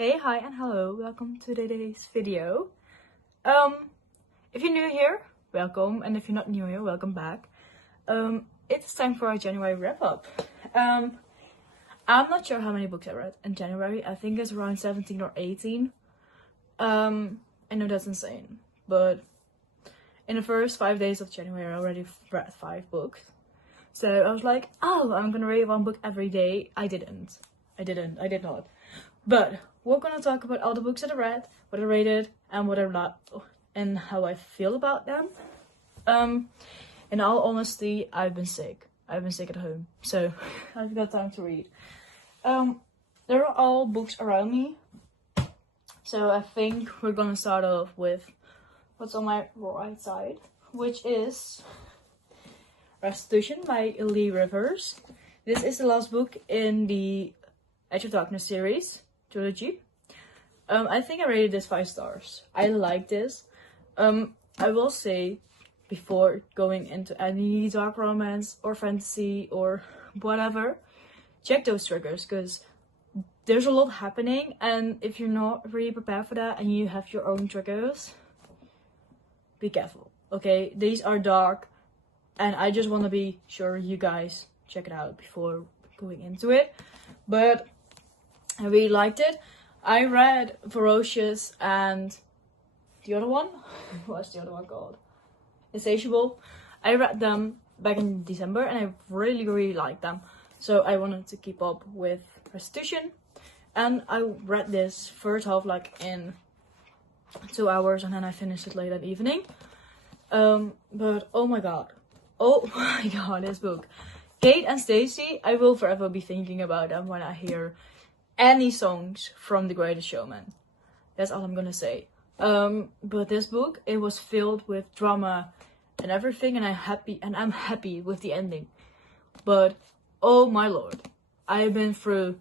Hey, hi, and hello. Welcome to today's video. If you're new here, welcome, and if you're not new here, welcome back. It's time for our January wrap-up. I'm not sure how many books I read in January. I think it's around 17 or 18. I know that's insane, but in the first 5 days of January, I already read 5 books. So I was like, oh, I'm gonna read one book every day. I did not. But we're gonna talk about all the books that I read, what I rated, and what I loved, and how I feel about them. In all honesty, I've been sick. I've been sick at home, so I've got time to read. There are all books around me, so I think we're gonna start off with what's on my right side, which is Restitution by Lee Rivers. This is the last book in the Edge of Darkness series trilogy. I think I rated this 5 stars. I like this. I will say, before going into any dark romance or fantasy or whatever, check those triggers, because there's a lot happening, and if you're not really prepared for that and you have your own triggers, be careful, okay? These are dark, and I just want to be sure you guys check it out before going into it. But I really liked it. I read Ferocious and the other one, what's the other one called? Insatiable. I read them back in December and I really liked them. So I wanted to keep up with Restitution. And I read this first half like in 2 hours, and then I finished it late that evening. But oh my god, this book. Kate and Stacy, I will forever be thinking about them when I hear any songs from The Greatest Showman. That's all I'm gonna say. But this book, it was filled with drama and everything, and I'm happy with the ending. But oh my lord, I've been through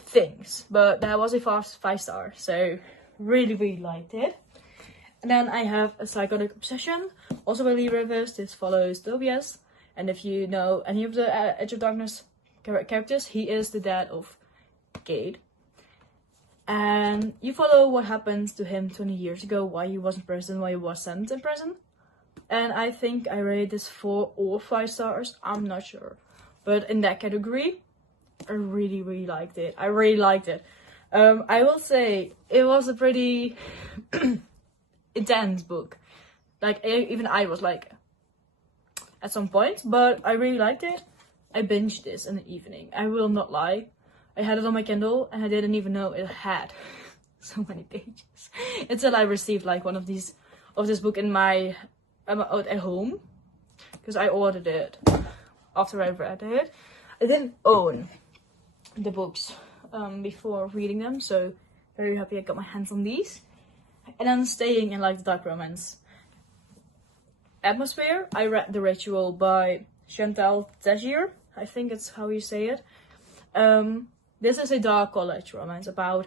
things, but that was a 5 star, so really liked it. And then I have A Psychotic Obsession, also by Lee Rivers. This follows Tobias, and if you know any of the Edge of Darkness characters, he is the dad of Kate. And you follow what happens to him 20 years ago, why he was in prison, why he was sent in prison. And I think I rated this 4 or 5 stars, I'm not sure. But in that category, I really liked it. I really liked it. I will say it was a pretty intense book. Like, even I was like, at some point, but I really liked it. I binged this in the evening. I will not lie. I had it on my Kindle and I didn't even know it had so many pages until I received like one of this book in my at home, because I ordered it after I read it. I didn't own the books before reading them, so very happy I got my hands on these. And then staying in like the dark romance atmosphere, I read The Ritual by Chantal Tagier. I think it's how you say it. This is a dark college romance about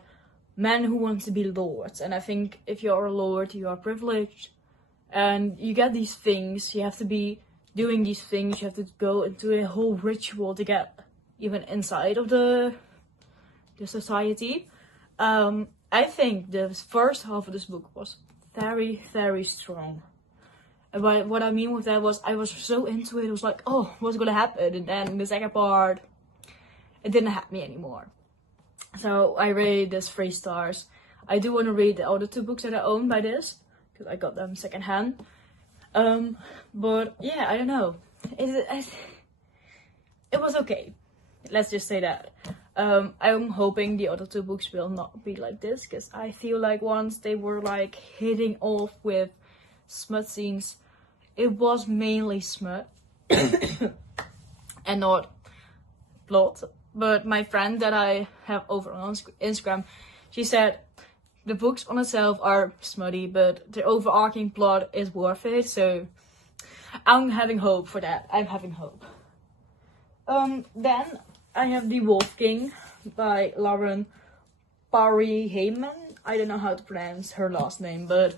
men who want to be lords. And I think if you're a lord, you are privileged. And you get these things, you have to be doing these things, you have to go into a whole ritual to get even inside of the society. I think the first half of this book was very strong. And what I mean with that was, I was so into it. It was like, oh, what's gonna happen? And then the second part, it didn't have me anymore. So I rated this 3 stars. I do want to read the other 2 books that I own by this, because I got them secondhand. But yeah, I don't know. It was okay. Let's just say that. I'm hoping the other 2 books will not be like this, because I feel like once they were like hitting off with smut scenes, it was mainly smut and not plot. But my friend that I have over on Instagram, she said the books on itself are smutty, but the overarching plot is worth it. So I'm having hope for that. I'm having hope. Then I have The Wolf King by Lauren Parry-Heyman. I don't know how to pronounce her last name, but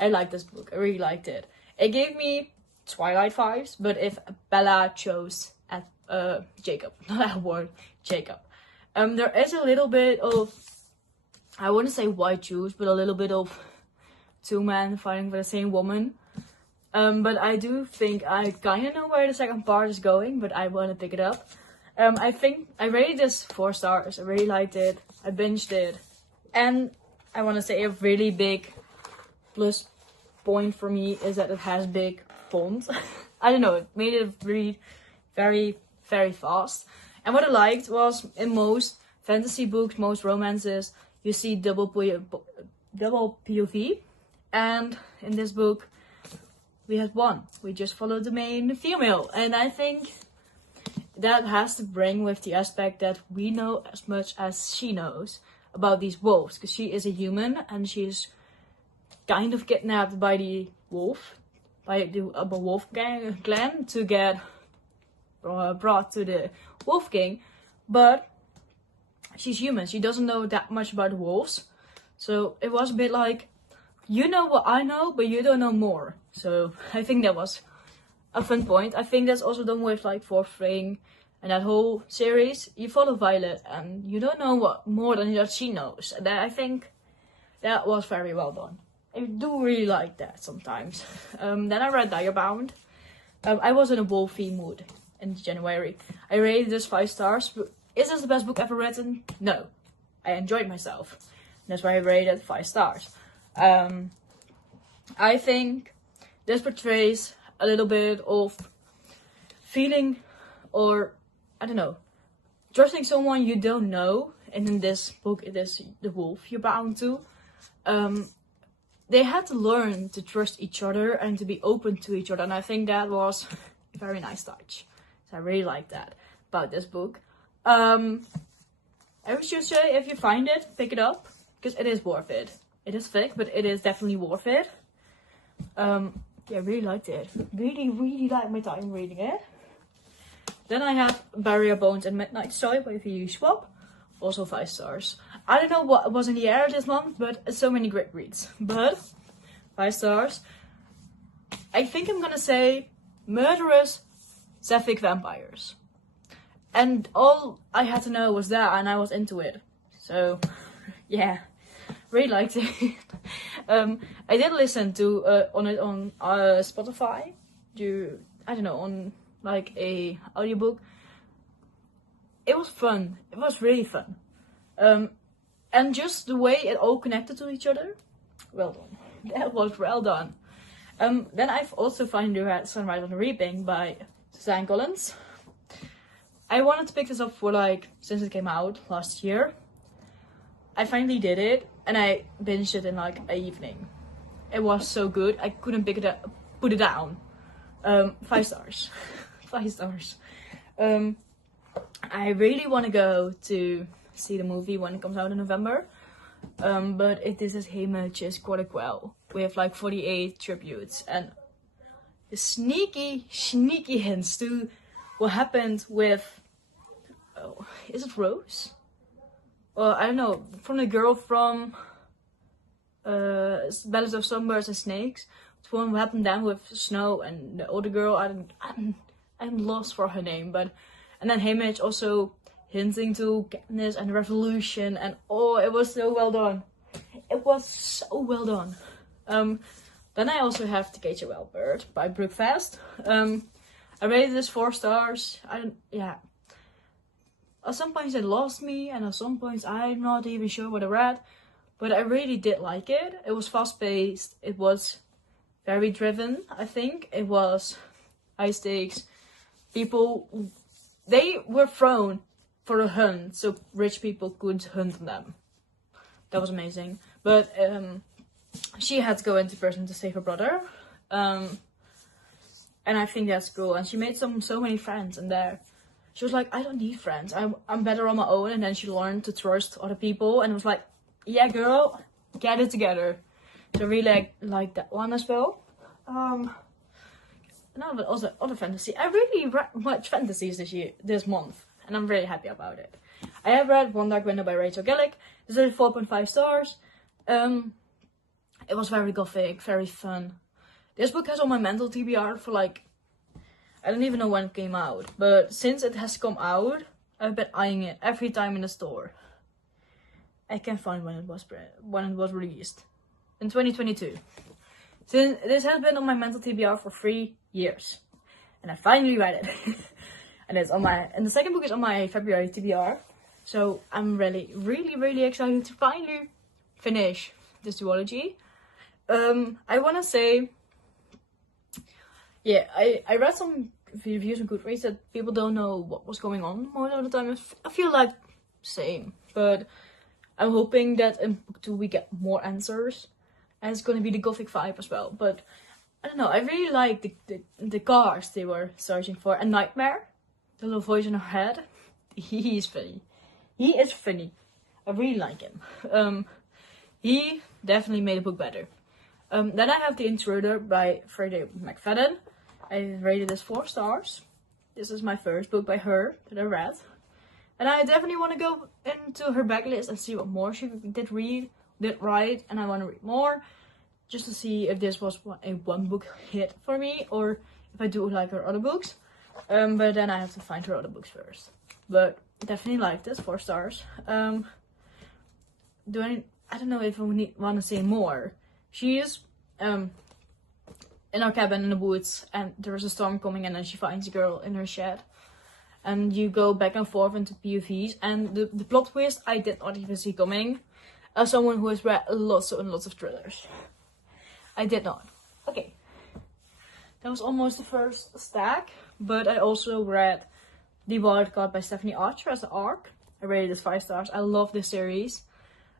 I like this book. I really liked it. It gave me Twilight vibes, but if Bella chose Jacob, not that word, Jacob. There is a little bit of I wouldn't say white shoes, but a little bit of two men fighting for the same woman. But I do think I kind of know where the second part is going, but I want to pick it up. I think I rated this 4 stars. I really liked it. I binged it. And I want to say a really big plus point for me is that it has big font. I don't know, it made it read very, very fast. And what I liked was in most fantasy books, most romances, you see double POV. And in this book, we had one. We just followed the main female. And I think that has to bring with the aspect that we know as much as she knows about these wolves. Because she is a human and she's kind of kidnapped by the wolf. By the wolf clan to get brought to the wolf king. But she's human. She doesn't know that much about the wolves. So it was a bit like, you know what I know, but you don't know more. So I think that was a fun point. I think that's also done with like Fourth Ring and that whole series. You follow Violet and you don't know what more than that she knows. And I think that was very well done. I do really like that sometimes. Then I read Diabound. I was in a wolfy mood in January. I rated this 5 stars. Is this the best book ever written? No. I enjoyed myself. That's why I rated 5 stars. I think this portrays a little bit of feeling, or I don't know, trusting someone you don't know. And in this book, it is the wolf you're bound to. They had to learn to trust each other and to be open to each other. And I think that was a very nice touch. So I really like that about this book. I would just say, if you find it, pick it up. Because it is worth it. It is thick, but it is definitely worth it. Yeah, I really liked it. Really, really liked my time reading it. Then I have Barrier Bones and Midnight Soy by V.U. Schwab. Also 5 stars. I don't know what was in the air this month, but so many great reads. But 5 stars. I think I'm gonna say murderous sapphic vampires. And all I had to know was that, and I was into it. So, yeah, really liked it. I did listen to on it on Spotify. I don't know, on like a audiobook. It was fun. It was really fun. And just the way it all connected to each other, well done. That was well done. Then I've also finally read Sunrise on the Reaping by Suzanne Collins. I wanted to pick this up for like, since it came out last year. I finally did it, and I binged it in like an evening. It was so good, I couldn't put it down. 5 stars. 5 stars. I really want to go to see the movie when it comes out in November. But this is Haymitch's Quadriquel with like 48 tributes and the sneaky hints to what happened with, oh, is it Rose? Well, I don't know, from the girl from Ballads of Songbirds and Snakes. What happened then with Snow and the older girl, I'm lost for her name, but and then Haymitch also hinting to Katniss and the Revolution, and oh, it was so well done. It was so well done. Then I also have To Cage a Wild Bird by Brooke Fast. I rated this 4 stars. Yeah. At some points it lost me, and at some points I'm not even sure what I read, but I really did like it. It was fast paced. It was very driven. I think it was high stakes. People, they were thrown for a hunt so rich people could hunt them. That was amazing. But she had to go into prison to save her brother. And I think that's cool. And she made so many friends in there. She was like, I don't need friends. I'm better on my own. And then she learned to trust other people. And it was like, yeah, girl, get it together. So I really like that one as well. No, but also other fantasy. I really read much fantasies this month. And I'm really happy about it. I have read One Dark Window by Rachel Gellick. This is 4.5 stars. It was very gothic, very fun. This book has on my mental TBR for like, I don't even know when it came out. But since it has come out, I've been eyeing it every time in the store. I can't find when it was released. In 2022. Since this has been on my mental TBR for 3 years. And I finally read it. And the second book is on my February TBR. So I'm really excited to finally finish this duology. I wanna say, yeah, I read some reviews on Goodreads that people don't know what was going on most of the time. I feel like same, but I'm hoping that in book 2 we get more answers, and it's gonna be the gothic vibe as well. But I don't know, I really like the cars they were searching for. And Nightmare, the little voice in her head, he is funny. He is funny. I really like him. He definitely made the book better. Then I have The Intruder by Freddie McFadden. I rated this 4 stars. This is my first book by her that I read. And I definitely want to go into her backlist and see what more she did write. And I want to read more. Just to see if this was a one book hit for me. Or if I do like her other books. But then I have to find her other books first. But definitely like this, 4 stars. I don't know if I want to say more. She is in our cabin in the woods, and there is a storm coming, and then she finds a girl in her shed. And you go back and forth into POVs, and the plot twist I did not even see coming. As someone who has read lots and lots of thrillers. I did not. Okay. That was almost the first stack, but I also read The Wild Card by Stephanie Archer as the arc. I rated it 5 stars. I love this series.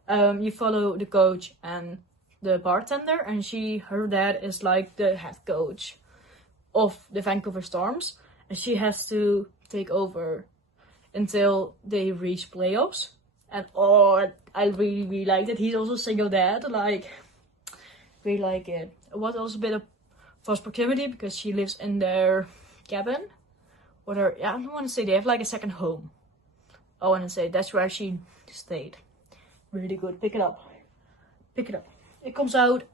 You follow the coach and the bartender, and her dad is like the head coach of the Vancouver Storms, and she has to take over until they reach playoffs. And I really liked it. He's also single dad, like, really like it. It was also a bit of false proximity because she lives in their cabin, I don't want to say they have like a second home. I want to say that's where she stayed. Really good. Pick it up. It comes out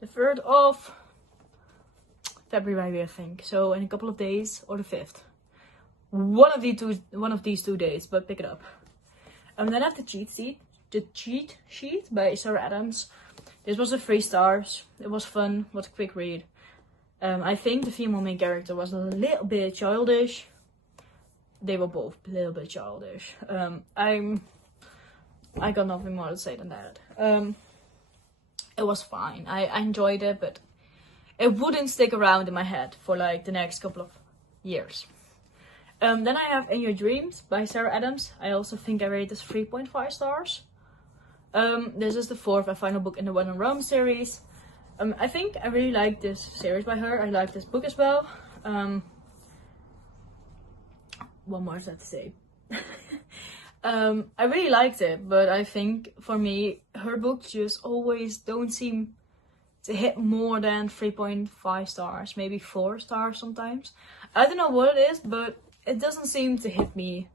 the 3rd of February, I think. So in a couple of days, or the 5th. One of these 2 days, but pick it up. And then I have the cheat sheet by Sarah Adams. This was a 3 stars. It was fun. It was a quick read. I think the female main character was a little bit childish. They were both a little bit childish. I got nothing more to say than that. It was fine. I enjoyed it, but it wouldn't stick around in my head for like the next couple of years. Then I have In Your Dreams by Sarah Adams. I also think I rated this 3.5 stars. This is the 4th and final book in the When in Rome series. I think I really like this series by her. I like this book as well. What more is that to say? I really liked it, but I think for me, her books just always don't seem to hit more than 3.5 stars, maybe 4 stars sometimes. I don't know what it is, but it doesn't seem to hit me.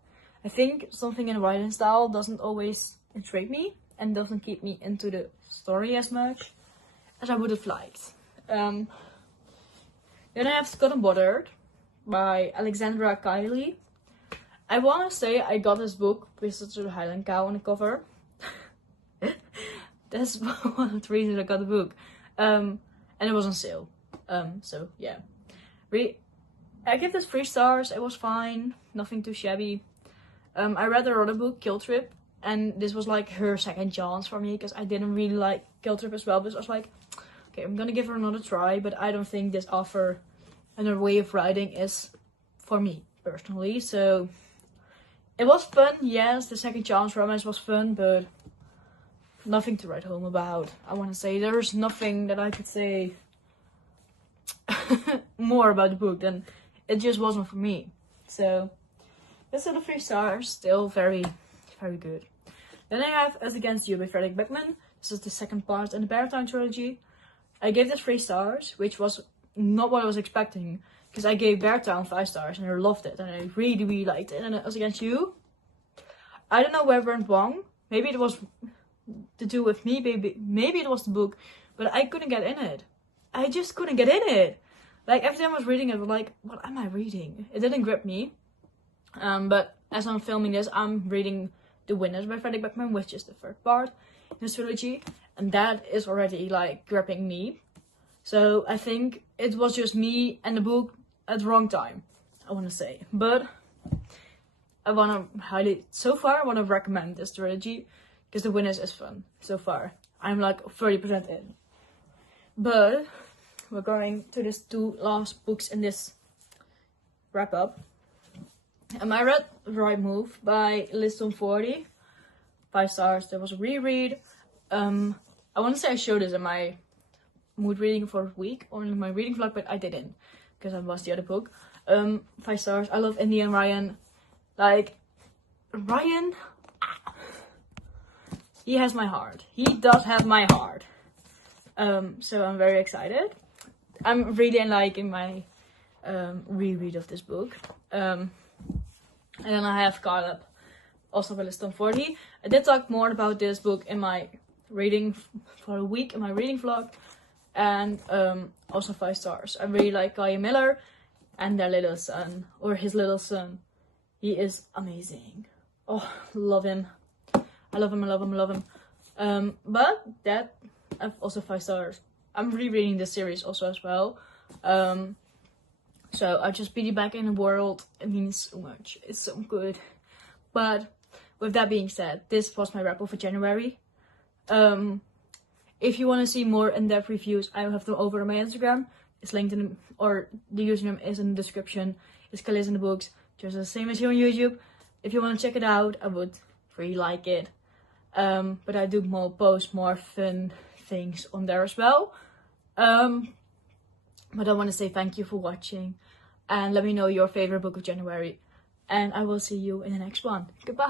I think something in the writing style doesn't always intrigue me and doesn't keep me into the story as much as I would have liked. Then I have Scott and Bothered by Alexandra Kiley. I want to say I got this book with such a Highland cow on the cover. That's one of the reasons I got the book. And it was on sale. So yeah. I give this 3 stars. It was fine. Nothing too shabby. I read her other book, Kill Trip. And this was like her second chance for me. Because I didn't really like Kill Trip as well. But I was like, okay, I'm gonna give her another try. But I don't think this author and her way of writing is for me, personally. So it was fun, yes. The second chance romance was fun, but nothing to write home about. I want to say there's nothing that I could say more about the book than it just wasn't for me. So this is the 3 stars, still very, very good. Then I have Us Against You by Frederick Beckman. This is the second part in the Beartown trilogy. I gave this 3 stars, which was not what I was expecting. Because I gave Beartown 5 stars and I loved it. And I really, really liked it. And Us Against You, I don't know where I went wrong. Maybe it was to do with me. Maybe it was the book. But I couldn't get in it. I just couldn't get in it. Like, every time I was reading it, I was like, what am I reading? It didn't grip me. But as I'm filming this, I'm reading The Winners by Fredrik Backman, which is the third part in this trilogy. And that is already like grabbing me. So I think it was just me and the book at the wrong time, I want to say. But I want to recommend this trilogy because The Winners is fun so far. I'm like 30% in. But we're going to these two last books in this wrap up. And I read The Right Move by List on 40. 5 stars. There was a reread. I want to say I showed this in my mood reading for the week or in my reading vlog, but I didn't because I watched the other book. 5 stars. I love Indy and Ryan. Like, Ryan, he has my heart. He does have my heart. So I'm very excited. I'm really liking my reread of this book. And then I have Caleb, also by List on 40. I did talk more about this book in my reading for a week in my reading vlog. And also 5 stars. I really like Kaya Miller and their little son, or his little son. He is amazing. Oh, love him. I love him, I love him, I love him. But that, I've also 5 stars. I'm rereading this series also as well. So I just be back in the world. It means so much. It's so good. But with that being said, this was my wrap up for January. If you want to see more in-depth reviews, I will have them over on my Instagram. It's linked in, or the username is in the description. It's Kalis in the books, just the same as here on YouTube. If you want to check it out, I would really like it. But I do post more fun things on there as well. But I want to say thank you for watching. And let me know your favorite book of January. And I will see you in the next one. Goodbye.